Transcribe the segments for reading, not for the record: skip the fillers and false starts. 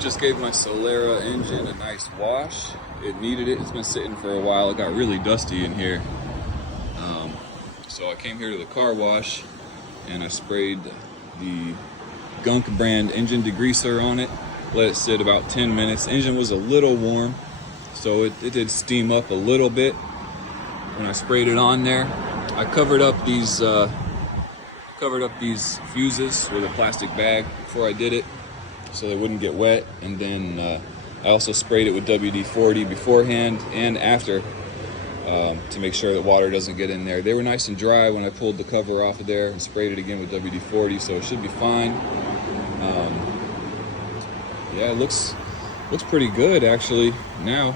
Just gave my Solara engine a nice wash. It needed it. It's been sitting for a while. It got really dusty in here. So I came here to the car wash and I sprayed the Gunk brand engine degreaser on it. Let it sit about 10 minutes. The engine was a little warm, so it did steam up a little bit when I sprayed it on there. I covered up these fuses with a plastic bag before I did it, so they wouldn't get wet. And then I also sprayed it with WD-40 beforehand and after to make sure that water doesn't get in there. They were nice and dry when I pulled the cover off of there and sprayed it again with WD-40, so it should be fine. Yeah, it looks pretty good actually now.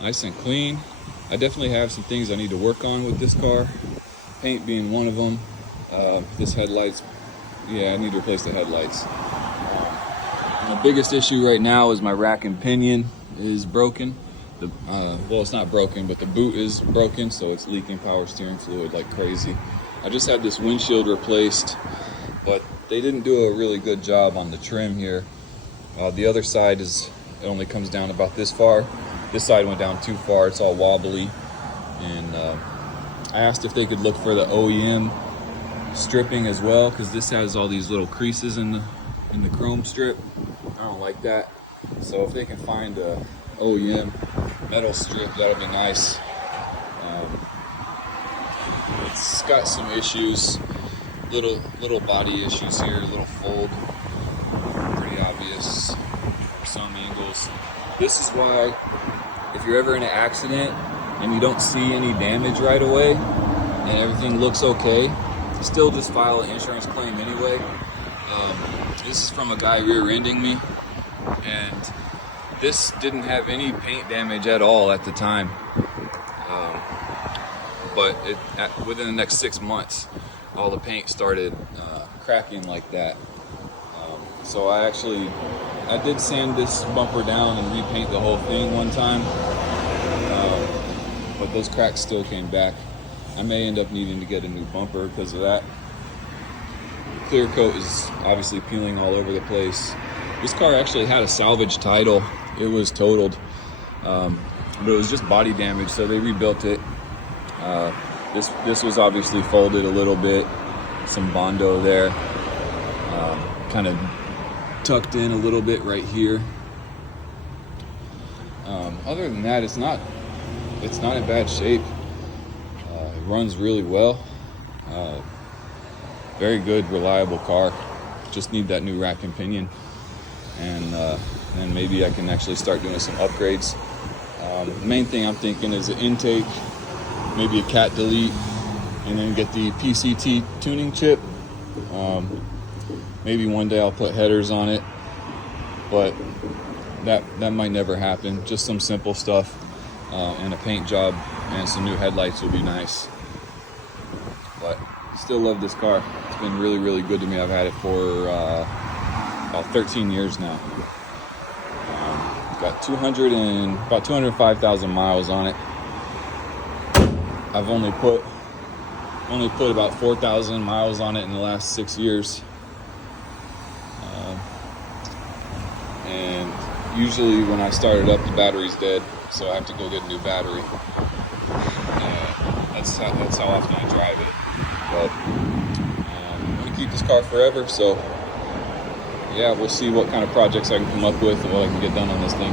Nice and clean. I definitely have some things I need to work on with this car, paint being one of them. This headlights, yeah, I need to replace the headlights. The biggest issue right now is my rack and pinion is broken. Well, it's not broken, but the boot is broken, so it's leaking power steering fluid like crazy. I just had this windshield replaced, but they didn't do a really good job on the trim here. The other side it only comes down about this far. This side went down too far. It's all wobbly. And I asked if they could look for the OEM stripping as well, because this has all these little creases in the chrome strip. I don't like that. So if they can find a OEM metal strip, that'll be nice. It's got some issues, little body issues here, little fold, pretty obvious from some angles. This is why, if you're ever in an accident and you don't see any damage right away and everything looks okay, still just file an insurance claim anyway. This is from a guy rear-ending me, and this didn't have any paint damage at all at the time. But within the next 6 months, all the paint started cracking like that. So I did sand this bumper down and repaint the whole thing one time, but those cracks still came back. I may end up needing to get a new bumper because of that. Clear coat is obviously peeling all over the place. This car actually had a salvage title. It was totaled, but it was just body damage, so they rebuilt it. This was obviously folded a little bit, some Bondo there, kind of tucked in a little bit right here. Other than that, it's not in bad shape. It runs really well. Very good, reliable car. Just need that new rack and pinion, and then maybe I can actually start doing some upgrades. The main thing I'm thinking is an intake, maybe a cat delete, and then get the PCT tuning chip. Maybe one day I'll put headers on it, but that might never happen. Just some simple stuff, and a paint job and some new headlights would be nice. But still love this car. It's been really, really good to me. I've had it for about 13 years now. Got about 205,000 miles on it. I've only put about 4,000 miles on it in the last 6 years. And usually when I start it up, the battery's dead, so I have to go get a new battery. That's how often I drive it. But I'm gonna keep this car forever, so yeah, we'll see what kind of projects I can come up with and what I can get done on this thing.